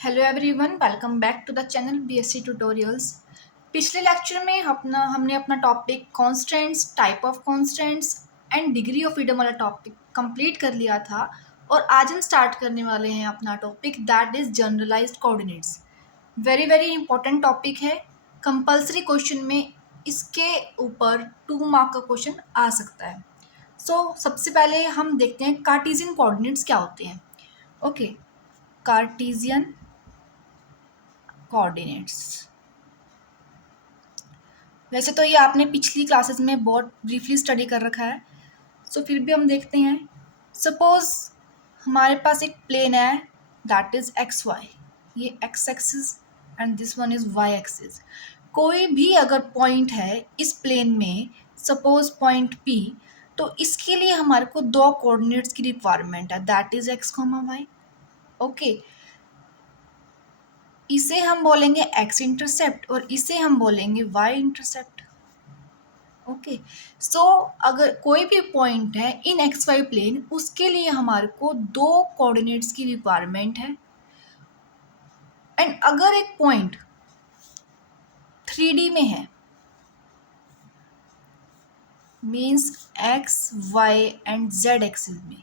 Hello everyone, welcome back to the channel BSc tutorials. पिछले lecture में हमने अपना topic constants, type of constants and degree of freedom वाला topic complete कर लिया था और आज हम स्टार्ट करने वाले हैं अपना topic that is generalised coordinates. Very very important topic है। कंपल्सरी क्वेश्चन में इसके ऊपर 2 मार्क का क्वेश्चन आ सकता है। सबसे पहले हम देखते हैं कार्टेशियन कोऑर्डिनेट्स क्या होते हैं। Okay, Cartesian coordinates. वैसे तो ये आपने पिछली क्लासेस में बहुत ब्रीफली स्टडी कर रखा है, फिर भी हम देखते हैं। सपोज हमारे पास एक प्लेन है दैट इज एक्स वाई, ये x axis and this one is y axis. कोई भी अगर पॉइंट है इस प्लेन में, सपोज पॉइंट पी, तो इसके लिए हमारे को 2 कोऑर्डिनेट्स की रिक्वायरमेंट है that is x comma y. Okay, इसे हम बोलेंगे x इंटरसेप्ट और इसे हम बोलेंगे y इंटरसेप्ट। ओके, अगर कोई भी पॉइंट है इन एक्स वाई प्लेन, उसके लिए हमारे को 2 कोऑर्डिनेट्स की रिक्वायरमेंट है। एंड अगर एक पॉइंट 3D में है, means x, y and z axis में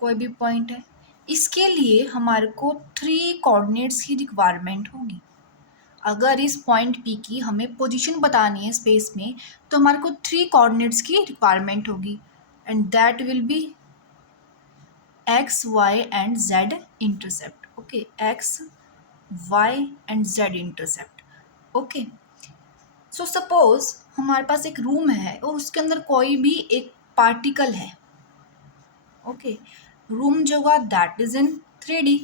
कोई भी पॉइंट है, इसके लिए हमारे को 3 कोऑर्डिनेट्स की रिक्वायरमेंट होगी। अगर इस पॉइंट P की हमें पोजीशन बतानी है स्पेस में, तो हमारे को 3 कोऑर्डिनेट्स की रिक्वायरमेंट होगी and that will B x, y and z intercept. Okay, x, y and z intercept. Okay, suppose हमारे पास एक रूम है और उसके अंदर कोई भी एक पार्टिकल है। ओके, रूम जो होगा दैट इज इन 3D।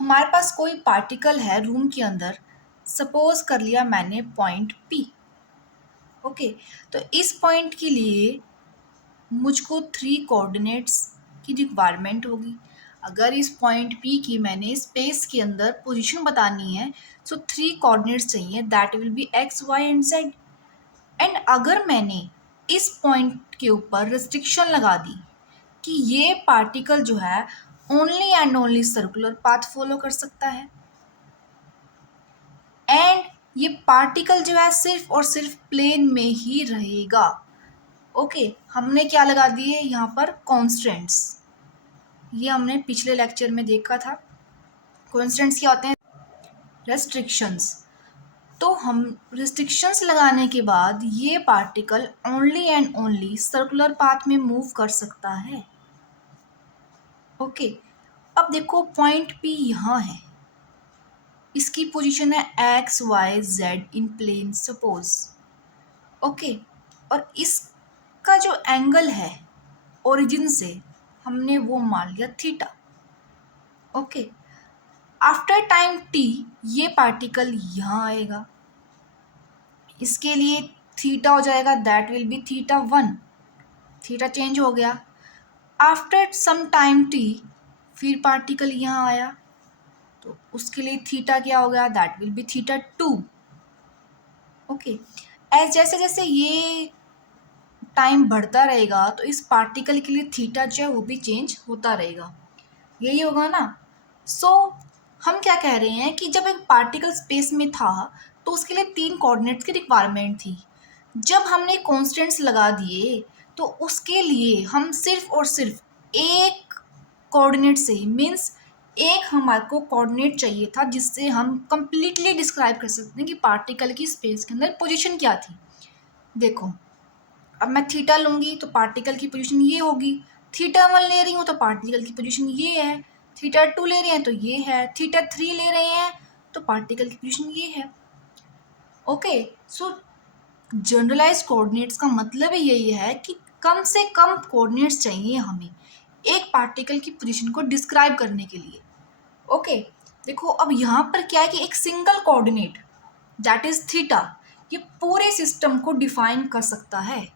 हमारे पास कोई पार्टिकल है रूम के अंदर, सपोज कर लिया मैंने पॉइंट P। ओके, तो इस पॉइंट के लिए मुझको 3 कोऑर्डिनेट्स की रिक्वायरमेंट होगी। अगर इस पॉइंट P की मैंने स्पेस के अंदर पोजीशन बतानी है, 3 कोऑर्डिनेट्स चाहिए that will B x, y and z। And अगर मैंने इस पॉइंट के ऊपर रिस्ट्रिक्शन लगा दी कि ये पार्टिकल जो है only and only circular path follow कर सकता है एंड ये पार्टिकल जो है सिर्फ और सिर्फ प्लेन में ही रहेगा। ओके, हमने क्या लगा दिए यहाँ पर कॉन्स्टेंट्स। ये हमने पिछले लेक्चर में देखा था। कॉन्स्टेंट्स क्या होते हैं? रेस्ट्रिक्शंस। तो हम रिस्ट्रिक्शंस लगाने के बाद ये particle only and only circular path में मूव कर सकता है। ओके, अब देखो पॉइंट P यहाँ है, इसकी पोजीशन है x, y, z इन प्लेन सपोज। ओके, और इसका जो एंगल है ओरिजिन से हमने वो मान लिया theta. Okay, after time t ये पार्टिकल यहाँ आएगा, इसके लिए थीटा हो जाएगा that will be θ1। Theta change हो गया। आफ्टर सम टाइम t फिर पार्टिकल यहाँ आया, तो उसके लिए थीटा क्या हो गया दैट विल बी θ2। ओके, जैसे जैसे ये टाइम बढ़ता रहेगा तो इस पार्टिकल के लिए थीटा जो है वो भी चेंज होता रहेगा, यही होगा ना। हम क्या कह रहे हैं कि जब एक पार्टिकल स्पेस में था तो उसके लिए 3 कोऑर्डिनेट्स की रिक्वायरमेंट थी। जब हमने कॉन्स्टेंट्स लगा दिए तो उसके लिए हम सिर्फ और सिर्फ एक कोऑर्डिनेट से ही, मीन्स एक हमारे को कोऑर्डिनेट चाहिए था जिससे हम कंप्लीटली डिस्क्राइब कर सकते हैं कि पार्टिकल की स्पेस के अंदर पोजीशन क्या थी। देखो, अब मैं थीटा लूँगी तो पार्टिकल की पोजीशन ये होगी, θ1 ले रही हूँ तो पार्टिकल की पोजीशन ये है, θ2 ले रहे हैं तो ये है, θ3 ले रहे हैं तो पार्टिकल की पोजीशन ये है। ओके, जनरलाइज कोऑर्डिनेट्स का मतलब ही यही है कि कम से कम कोऑर्डिनेट्स चाहिए हमें एक पार्टिकल की पोजीशन को डिस्क्राइब करने के लिए। ओके, देखो अब यहाँ पर क्या है कि एक single coordinate that is theta ये पूरे सिस्टम को डिफाइन कर सकता है,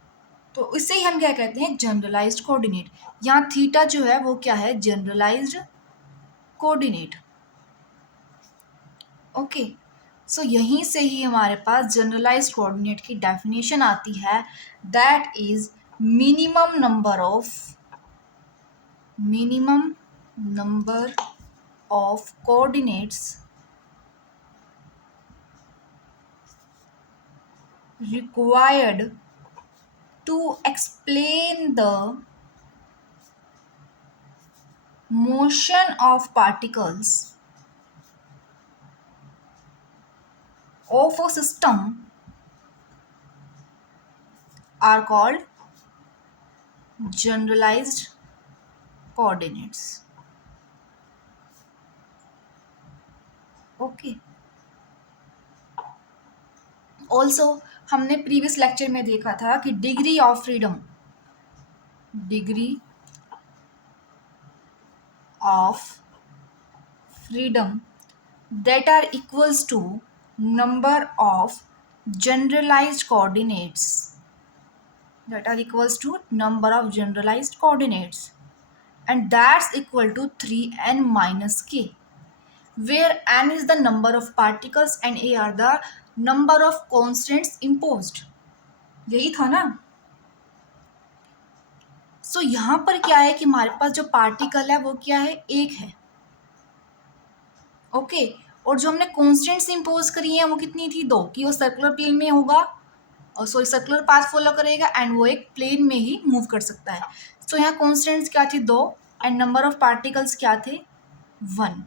तो इसे ही हम क्या कहते हैं? Generalised coordinate. यहाँ थीटा जो है वो क्या है? Generalised coordinate. ओके, यहीं से ही हमारे पास जनरलाइज्ड कोऑर्डिनेट की डेफिनेशन आती है that is minimum number of coordinates required to explain the motion of particles of a system are called generalized coordinates. Okay also हमने प्रीवियस लेक्चर में देखा था कि degree of freedom that are equals to number of generalized coordinates that are equals to number of generalized coordinates and that's equal to 3n minus k where n is the number of particles and a are the number of constants imposed. यही था ना. सो यहाँ पर क्या है कि हमारे पास जो पार्टिकल है वो क्या है, एक है. ओके और जो हमने कॉन्स्टेंट्स इम्पोज करी हैं वो कितनी थी, दो, कि वो सर्कुलर प्लेन में होगा और सॉरी सर्कुलर पाथ फॉलो करेगा एंड वो एक प्लेन में ही मूव कर सकता है. सो यहाँ कॉन्स्टेंट्स क्या थी, दो, एंड नंबर ऑफ पार्टिकल्स क्या थे, 1.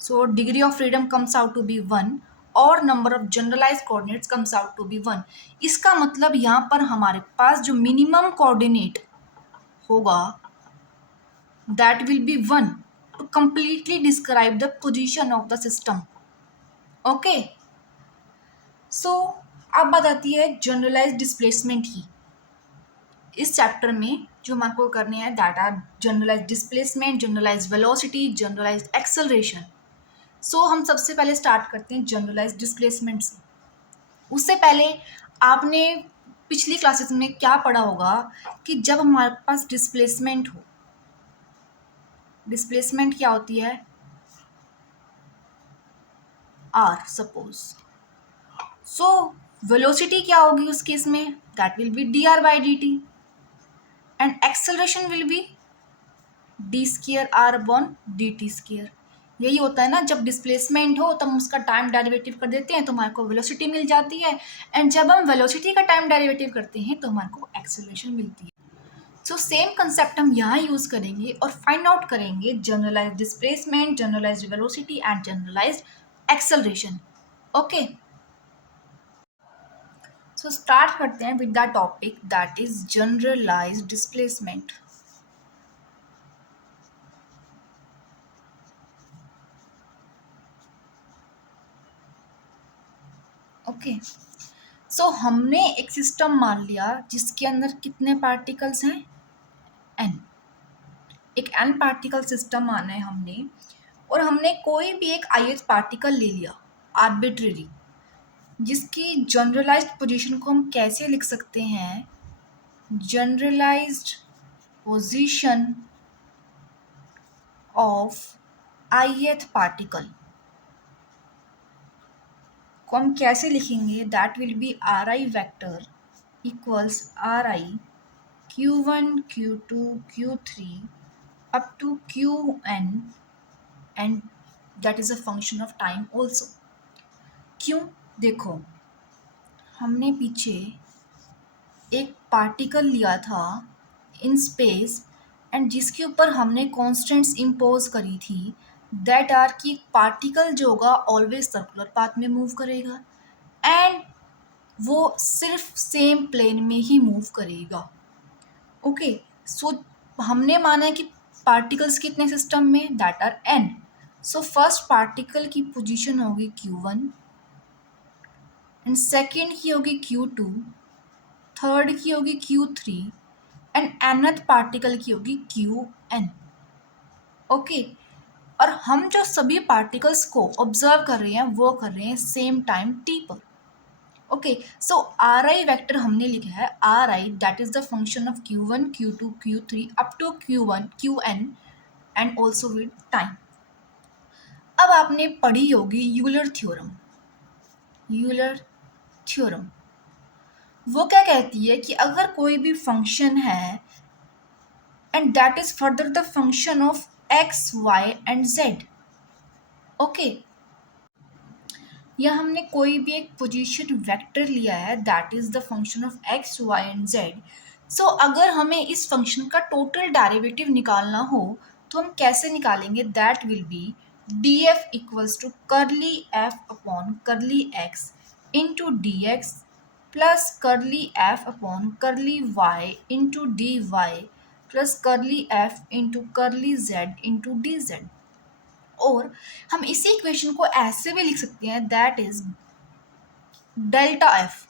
So degree of freedom comes out to be 1 और number of generalised coordinates comes out to be 1. इसका मतलब यहाँ पर हमारे पास जो मिनिमम कोऑर्डिनेट होगा that will be 1 to completely describe the position of the system. Okay. So अब बात आती है जनरलाइज्ड डिस्प्लेसमेंट की. इस चैप्टर में जो हमारे को करने हैं that are generalised displacement, generalised velocity, generalised acceleration. So हम सबसे पहले स्टार्ट करते हैं जनरलाइज्ड डिस्प्लेसमेंट से. उससे पहले आपने पिछली क्लासेस में क्या पढ़ा होगा कि जब हमारे पास डिस्प्लेसमेंट हो, डिस्प्लेसमेंट क्या होती है, आर सपोज. सो वेलोसिटी क्या होगी उस केस में, that will be D R by d t and acceleration will be D square R upon d T square. यही होता है ना, जब डिस्प्लेसमेंट हो तब हम उसका टाइम डेरिवेटिव कर देते हैं तो हमारे को वेलोसिटी मिल जाती है एंड जब हम वेलोसिटी का टाइम डेरिवेटिव करते हैं तो हमारे को एक्सेलरेशन मिलती है. सो सेम कंसेप्ट हम यहाँ यूज करेंगे और फाइंड आउट करेंगे generalised displacement, generalised velocity and generalised acceleration. Okay so start करते हैं with the topic that is generalised displacement. Okay so हमने एक सिस्टम मान लिया जिसके अंदर कितने पार्टिकल्स हैं, n. एक n पार्टिकल सिस्टम माना है हमने और हमने कोई भी एक ith पार्टिकल ले लिया आर्बिट्रेरी, जिसकी जनरलाइज्ड पोजीशन को हम कैसे लिख सकते हैं, generalised position of ith particle को हम कैसे लिखेंगे, that will be r i vector equals r i q1 q2 q3 up to qn and that is a function of time also. क्यों, देखो हमने पीछे एक पार्टिकल लिया था इन स्पेस एंड जिसके ऊपर हमने कॉन्स्टेंट्स इम्पोज करी थी दैट आर कि पार्टिकल जो होगा ऑलवेज सर्कुलर पाथ में मूव करेगा एंड वो सिर्फ सेम प्लेन में ही मूव करेगा. ओके सो हमने माना है कि पार्टिकल्स कितने सिस्टम में, that are n. So first particle की पोजीशन होगी q1 एंड सेकेंड की होगी q2, थर्ड की होगी q3 एंड nth पार्टिकल की होगी qn. ओके और हम जो सभी पार्टिकल्स को ऑब्जर्व कर रहे हैं वो कर रहे हैं सेम टाइम t पर. Okay so r i vector हमने लिखा है r i that is the function of q1 q2 q3 up to q1 qn and also with time. अब आपने पढ़ी होगी यूलर थ्योरम. वो क्या कहती है कि अगर कोई भी फंक्शन है and that is further the function of X Y and Z. Okay, या हमने कोई भी एक पोजीशन वेक्टर लिया है that is the function of X Y and Z. So अगर हमें इस फंक्शन का टोटल डेरिवेटिव निकालना हो तो हम कैसे निकालेंगे? That will be D F equals to curly F upon curly x into D X plus curly F upon curly Y into D Y plus curly F into curly Z into D Z. और हम इसी equation को ऐसे भी लिख सकते हैं that is delta f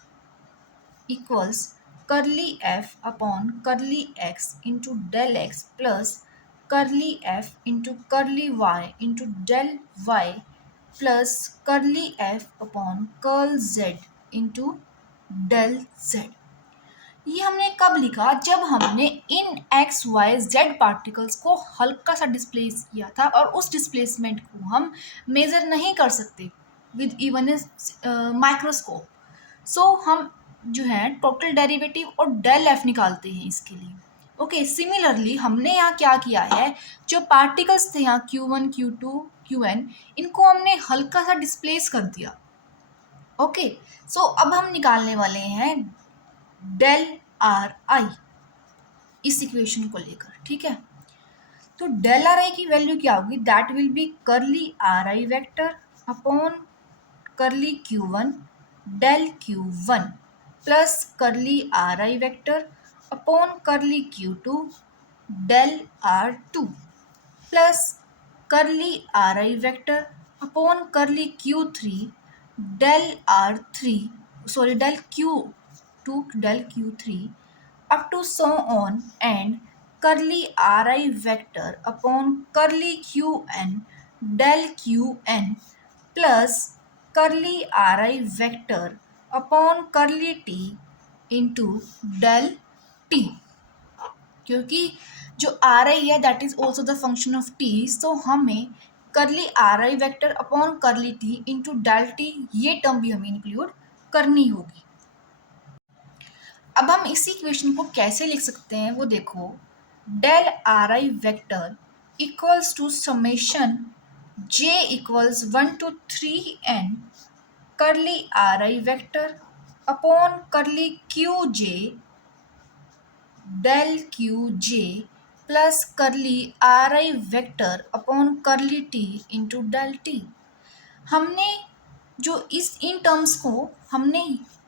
equals curly F upon curly x into del x plus curly F into curly Y into del y plus curly F upon curl z into del z. ये हमने कब लिखा? जब हमने इन x y z particles को हल्का सा डिस्प्लेस किया था और उस डिस्प्लेसमेंट को हम मेजर नहीं कर सकते विद इवन माइक्रोस्कोप। सो हम जो है टोटल डेरिवेटिव और डेल एफ निकालते हैं इसके लिए। ओके, सिमिलरली हमने यहाँ क्या किया है, जो पार्टिकल्स थे यहाँ Q1 Q2 Qn, इनको हमने हल्का सा डिस्प्लेस कर दिया। ओके, सो अब हम निकालने वाले हैं डेल आर आई इस इक्वेशन को लेकर। ठीक है, तो डेल आर आई की वैल्यू क्या होगी? That will be curly r i vector upon curly q one del q one plus curly r i vector upon curly q two del r two plus curly r i vector upon curly q three del r three, sorry del q two del q three up to so on and curly ri vector upon curly qn del qn plus curly ri vector upon curly t into del t। क्योंकि जो r i है that is also the function of t, so हमें curly r i vector upon curly t into del t ये term भी हमें include करनी होगी। अब हम इसी इक्वेशन को कैसे लिख सकते हैं वो देखो, del r i vector equals to summation j equals 1 to 3n curly r i vector upon curly q j del q j plus curly r i vector upon curly t into del t. हमने जो इस in terms को हमने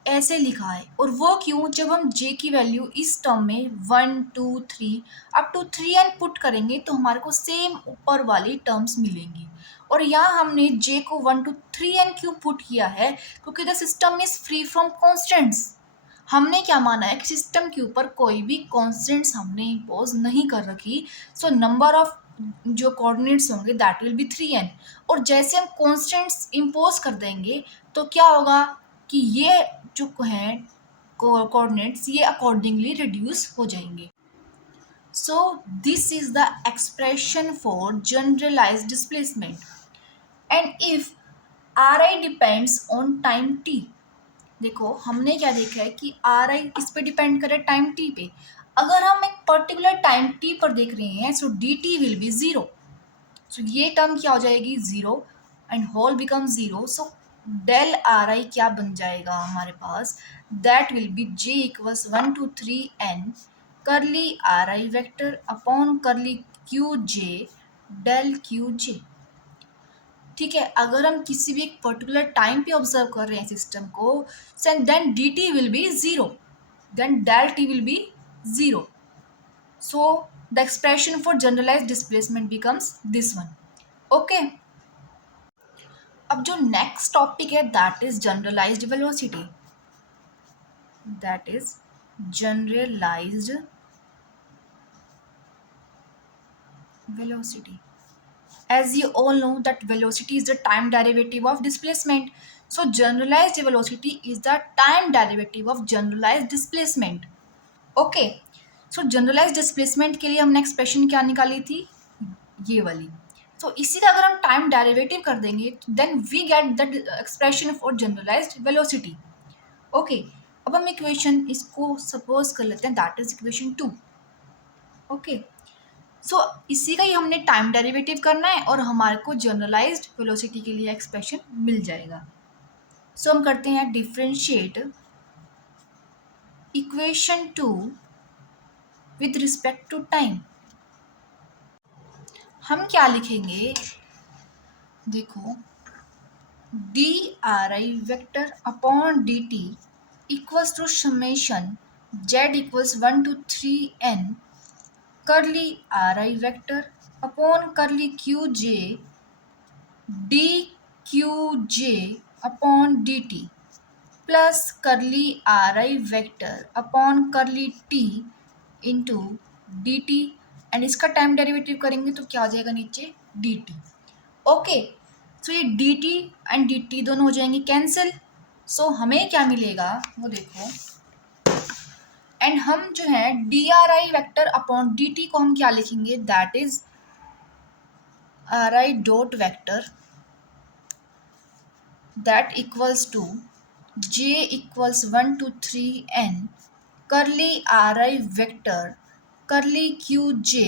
ऐसे लिखा है, और वो क्यों? जब हम j की वैल्यू इस टर्म में 1 2 3 अप टू 3n पुट करेंगे तो हमारे को सेम ऊपर वाली टर्म्स मिलेंगी। और यहाँ हमने j को 1 to 3n क्यों पुट किया है? क्योंकि the system is free from constants. हमने क्या माना है कि सिस्टम के ऊपर कोई भी कॉन्स्टेंट्स हमने इम्पोज नहीं कर रखी। सो नंबर ऑफ जो कोऑर्डिनेट्स होंगे दैट विल बी 3n। और जैसे हम कॉन्स्टेंट्स इम्पोज कर देंगे तो क्या होगा कि ये जो हैं कोऑर्डिनेट्स ये अकॉर्डिंगली रिड्यूस हो जाएंगे। So this is the expression for generalised displacement and if r i depends on time t. देखो हमने क्या देखा है कि आर आई किस पे डिपेंड करे? टाइम टी पे। अगर हम एक पर्टिकुलर टाइम टी पर देख रहे हैं so d t will be zero. So ये टर्म क्या हो जाएगी? Zero and whole become zero. So del r i क्या बन जाएगा हमारे पास? That will be j equals 1 to 3n curly r i vector upon curly q j del q j. ठीक है, अगर हम किसी भी एक पर्टिकुलर टाइम पे ऑब्जर्व कर रहे हैं सिस्टम को, then d t will be zero, then del t will be zero. So the expression for generalised displacement becomes this one. Okay, अब जो नेक्स्ट टॉपिक है that is generalised velocity. That is generalised velocity. As you all know that velocity is the time derivative of displacement. So generalized velocity is the time derivative of generalized displacement. Okay. So generalized displacement के लिए हमने expression क्या निकाली थी? ये वाली। तो इसी का अगर हम टाइम डेरिवेटिव कर देंगे then we get the expression for generalised velocity. Okay, अब हम इक्वेशन इसको सपोज कर लेते हैं that is equation 2। Okay, so इसी का ही हमने टाइम डेरिवेटिव करना है और हमारे को जनरलाइज्ड वेलोसिटी के लिए एक्सप्रेशन मिल जाएगा। सो हम करते हैं differentiate equation 2 with respect to time. हम क्या लिखेंगे, देखो, d r i vector upon d t equals to summation z equals 1 to 3 n curly r i vector upon curly q j d q j upon d t plus curly r i vector upon curly t into d t, and इसका time derivative करेंगे तो क्या आ जाएगा नीचे D T. Okay, सो ये D t and D T दोनों हो जाएंगे कैंसिल। सो हमें क्या मिलेगा वो देखो, एंड हम जो है D r i vector upon d t को हम क्या लिखेंगे, that is r i dot vector that equals to j equals 1 to 3 n curly ri vector curly qj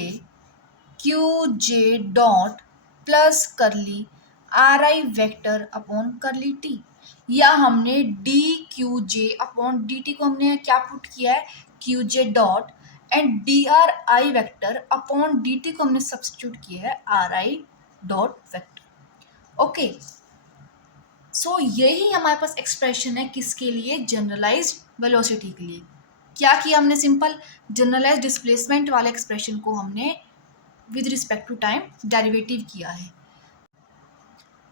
dot plus curly ri vector upon curly t, या हमने d q j upon d t को हमने क्या put किया है q j dot, and d r i vector upon d t को हमने substitute किया है r i dot vector. Okay, so यही हमारे पास एक्सप्रेशन है किसके लिए, जनरलाइज्ड वेलोसिटी के लिए। क्या किया हमने, सिंपल जनरलाइज्ड डिस्प्लेसमेंट वाले एक्सप्रेशन को हमने with respect to time derivative किया है।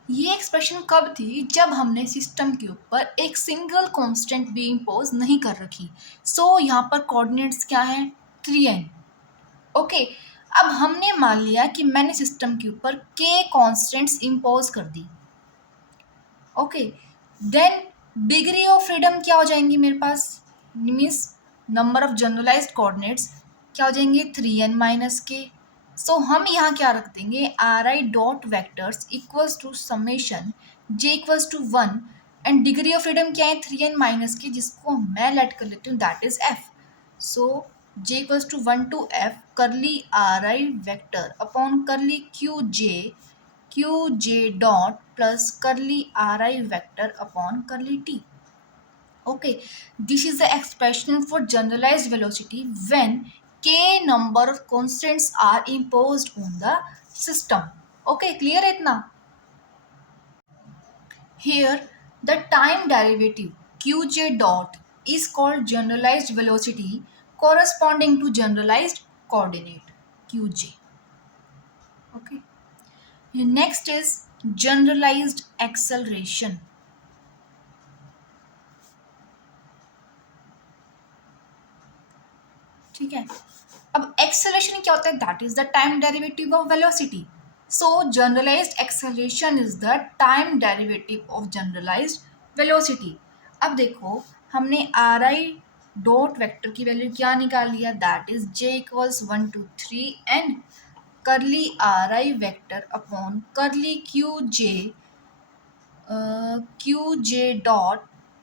ये एक्सप्रेशन कब थी, जब हमने सिस्टम के ऊपर एक सिंगल कांस्टेंट भी इम्पोज नहीं कर रखी। सो यहाँ पर कोऑर्डिनेट्स क्या हैं 3n। ओके, अब हमने मान लिया कि मैंने सिस्टम के ऊपर k कांस्टेंट्स इम्पोज कर दी। Okay, then degree of freedom क्या हो जाएंगी मेरे पास, means number of generalised coordinates क्या हो जाएंगे 3n माइनस के। सो हम यहाँ क्या रख देंगे, r i dot vectors equals to summation j equals to 1, and degree of freedom क्या है 3n माइनस के, जिसको मैं लेट कर लेती हूँ that is f। So j equals to 1 to f curly r i vector upon curly q j dot plus curly r i vector upon curly t. Okay, this is the expression for generalized velocity when k number of constants are imposed on the system. Okay, clear है इतना? Here the time derivative qj dot is called generalized velocity corresponding to generalized coordinate qj. Okay. Next is generalized acceleration. ठीक है, अब acceleration क्या होता है, that is the time derivative of velocity. So generalised acceleration is the time derivative of generalised velocity. अब देखो हमने r i dot vector की वैल्यू क्या निकाल लिया, that is j equals 1 to 3n curly r i vector upon curly q j dot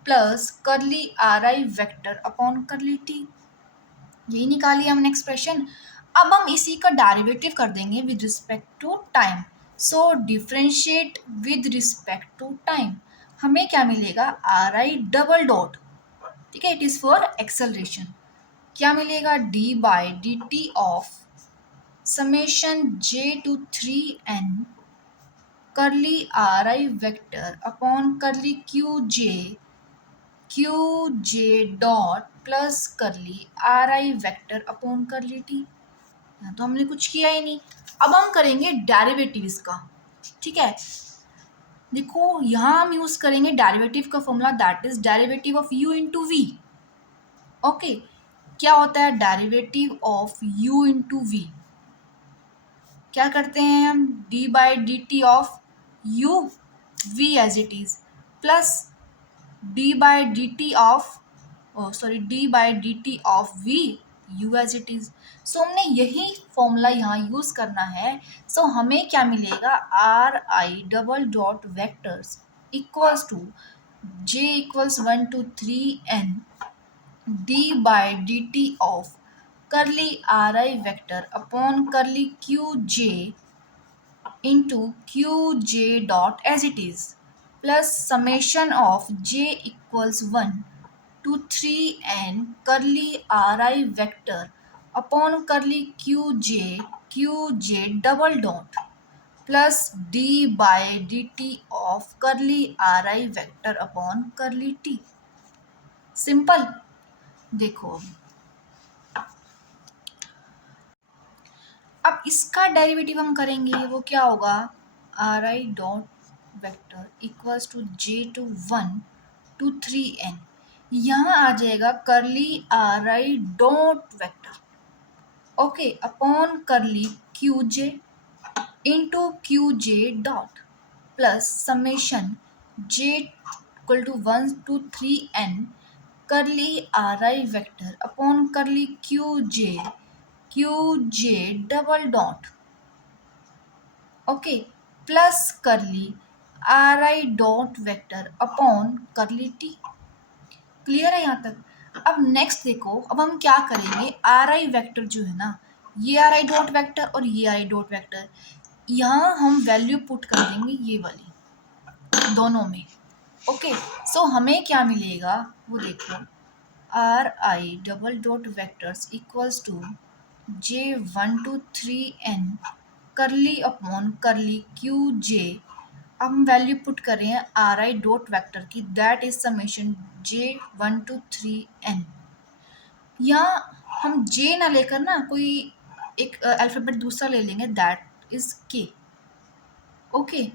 plus curly r i vector upon curly t. यही निकाली हमने एक्सप्रेशन। अब हम इसी का डेरिवेटिव कर देंगे with respect to time. So differentiate with respect to time, हमें क्या मिलेगा, आर आई डबल डॉट, ठीक है, इट इज फॉर एक्सेलरेशन, क्या मिलेगा D by d t of summation j to 3n curly r i vector upon curly q j dot plus curly r i vector upon curly T. यहाँ तो हमने कुछ किया ही नहीं। अब हम करेंगे डेरिवेटिव इसका, ठीक है। देखो यहाँ हम यूज करेंगे डेरिवेटिव का formula, that is derivative of u into v. Okay, क्या होता है derivative of u into v, क्या करते हैं हम, d by d t of u v as it is plus d by d t of d by d t of v u as it is. So हमने यही formula यहाँ use करना है। सो हमें क्या मिलेगा, r i double dot vectors equals to j equals 1 to 3n d by d t of curly ri vector upon curly qj into qj dot as it is plus summation of j equals 1 to 3n curly ri vector upon curly qj double dot plus d by dt of curly ri vector upon curly t। Simple. देखो अब इसका derivative हम करेंगे, वो क्या होगा, r i dot vector equals to j to 1 to 3n। यहाँ आ जाएगा curly r i dot vector, okay, upon curly q j into q j dot plus summation j equal to 1 to 3n curly r i vector upon curly q j double dot, okay, plus curly r i dot vector upon curly T. Clear है यहाँ तक। अब next देखो, अब हम क्या करेंगे, r i vector जो है ना, ये आर आई डॉट वेक्टर और ये आर आई डॉट वेक्टर, यहाँ हम वैल्यू पुट कर देंगे ये वाली दोनों में, ओके। सो हमें क्या मिलेगा वो देखो, r i double dot vectors equals to J1 to 3n करली अपॉन करली क्यू जे। अब हम वैल्यू पुट कर रहे हैं आर आई डॉट वैक्टर की, that is summation J1 to 3n। यहाँ हम J ना लेकर ना कोई एक अल्फ़ाबेट दूसरा ले लेंगे, that is K, okay.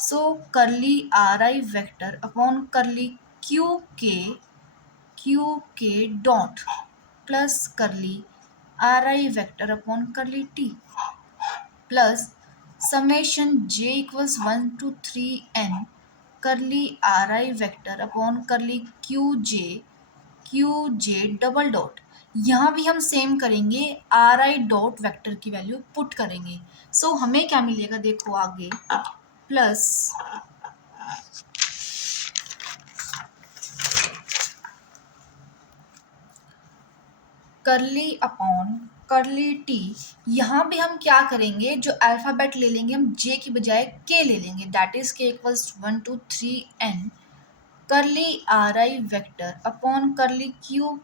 So curly r i vector upon curly q k dot plus curly r i vector upon curly t plus summation J equals 1 to 3n curly r i vector upon curly q j double dot. यहाँ भी हम same करेंगे, r i dot vector की value put करेंगे। So हमें क्या मिलेगा देखो आगे, प्लस करली अपॉन करली टी। यहाँ भी हम क्या करेंगे, जो अल्फ़ाबेट ले लेंगे हम जे की बजाय के ले लेंगे, दैट इज के equals 1 to 3n curly r i vector upon curly q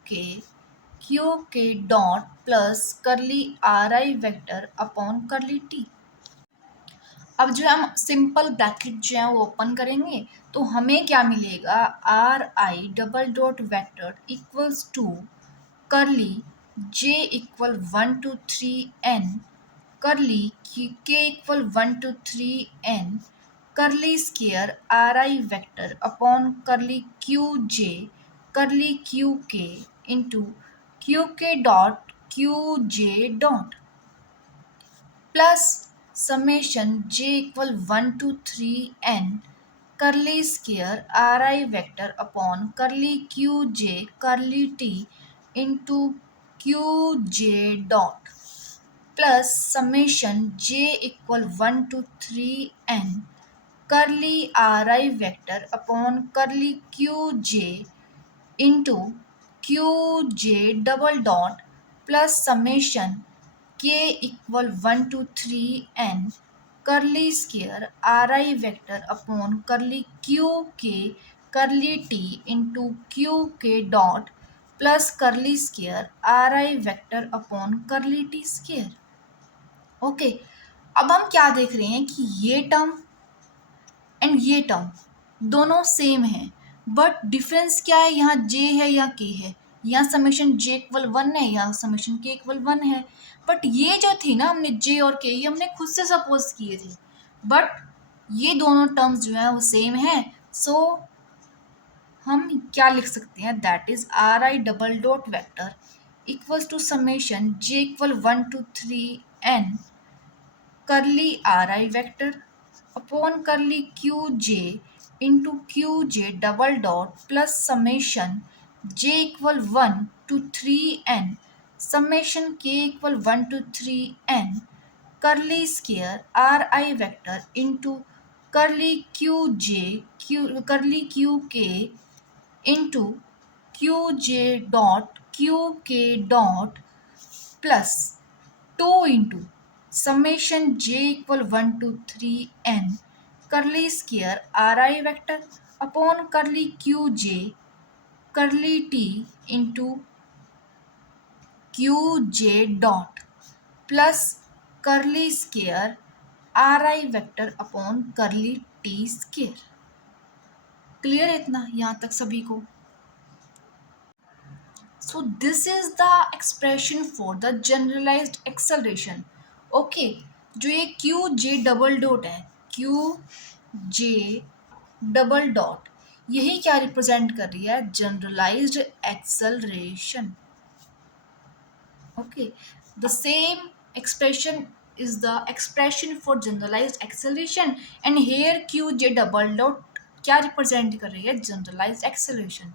k dot plus curly r i vector upon curly T. अब जो हम सिंपल ब्रैकेट जो है वो ओपन करेंगे, तो हमें क्या मिलेगा, r i double dot vector equals to curly j equal 1 to 3n करली के equal 1 to 3n curly square r i vector upon curly q k into Q k dot Q j dot plus summation J equal 1 to 3n curly square r i vector upon curly q जे करली t into q j dot plus summation J equal 1 to 3n curly r i vector upon curly q j into q j double dot plus summation K equal 1 to 3n curly square r i vector upon curly q के करली t into Q k dot plus करली square r i vector upon curly T square, okay. अब हम क्या देख रहे हैं कि ये टर्म एंड ये टर्म दोनों सेम है, बट डिफरेंस क्या है, यहाँ J है यहाँ K है, यहाँ समेशन J इक्वल 1 है, यहाँ समेशन K इक्वल 1 है। बट ये जो थी ना, हमने J और K ये हमने खुद से सपोज किए थे, बट ये दोनों टर्म्स जो है वो सेम है। सो हम क्या लिख सकते हैं, that is r i double dot vector equals to summation J equal 1 to 3n curly r i vector upon curly q j into q j double dot plus summation J equal 1 to 3n summation K equal 1 to 3n curly square r i vector into curly q k into q j dot q k dot plus 2 into summation j equal 1 to 3n curly square r i vector upon curly q जे करली t into q j dot plus करली square r i vector upon curly T square. Clear है इतना यहाँ तक सभी को? So this is the expression for the generalized acceleration. Okay, जो ये क्यू जे डबल डॉट है, क्यू जे डबल डॉट, यही क्या रिप्रेजेंट कर रही है? Generalised acceleration. Okay, the same expression is the expression for generalized acceleration and here q j double dot क्या represent कर रही है? Generalised acceleration.